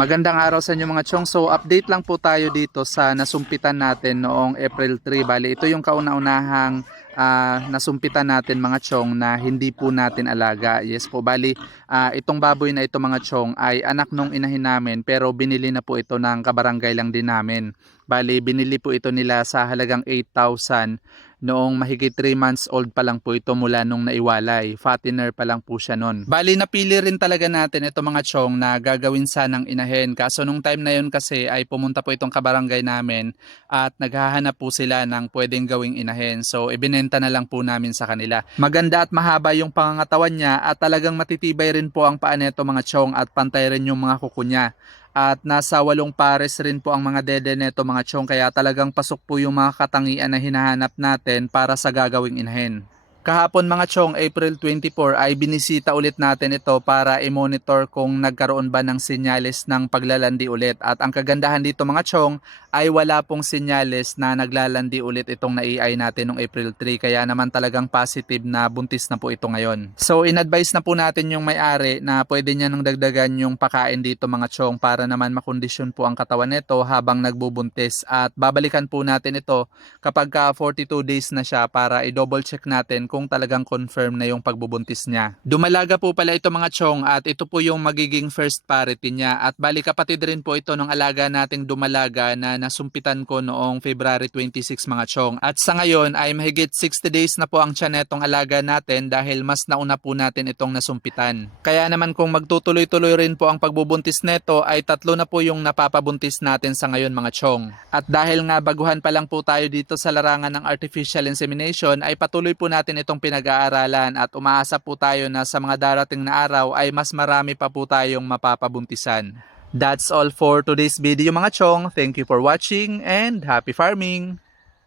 Magandang araw sa inyo mga chong. So update lang po tayo dito sa nasumpitan natin noong April 3. Bali ito yung kauna-unahang nasumpitan natin mga chong na hindi po natin alaga. Yes po, bali itong baboy na ito mga chong ay anak nung inahin namin, pero binili na po ito ng kabarangay lang din namin. Bali binili po ito nila sa halagang 8,000 noong mahigit 3 months old pa lang po ito mula nung naiwalay. Fattener pa lang po siya noon. Bali napili rin talaga natin ito mga chong na gagawin sanang inahin. Kaso nung time na yun kasi ay pumunta po itong kabarangay namin at naghahanap po sila ng pwedeng gawing inahin. So ibinenta na lang po namin sa kanila. Maganda at mahaba yung pangangatawan niya at talagang matitibay rin po ang paa nito mga chong at pantay rin yung mga kuko niya. At nasa 8 pares rin po ang mga dede neto mga chong, kaya talagang pasok po yung mga katangian na hinahanap natin para sa gagawing inahin. Kahapon mga chong, April 24 ay binisita ulit natin ito para i-monitor kung nagkaroon ba ng senyales ng paglalandi ulit. At ang kagandahan dito mga chong ay wala pong senyales na naglalandi ulit itong nai-ay natin noong April 3. Kaya naman talagang positive na buntis na po ito ngayon. So in-advise na po natin yung may-ari na pwede niya nang dagdagan yung pakain dito mga chong para naman makondisyon po ang katawan nito habang nagbubuntis. At babalikan po natin ito kapag 42 days na siya para i-double check natin kung talagang confirm na yung pagbubuntis niya. Dumalaga po pala ito mga chong at ito po yung magiging first parity niya, at bali kapatid rin po ito ng alaga nating dumalaga na nasumpitan ko noong February 26 mga chong. At sa ngayon ay mahigit 60 days na po ang tiyan netong alaga natin dahil mas nauna po natin itong nasumpitan. Kaya naman kung magtutuloy-tuloy rin po ang pagbubuntis neto ay 3 na po yung napapabuntis natin sa ngayon mga chong. At dahil nga baguhan pa lang po tayo dito sa larangan ng artificial insemination ay patuloy po natin itong pinag-aaralan at umaasa po tayo na sa mga darating na araw ay mas marami pa po tayong mapapabuntisan. That's all for today's video mga chong. Thank you for watching and happy farming!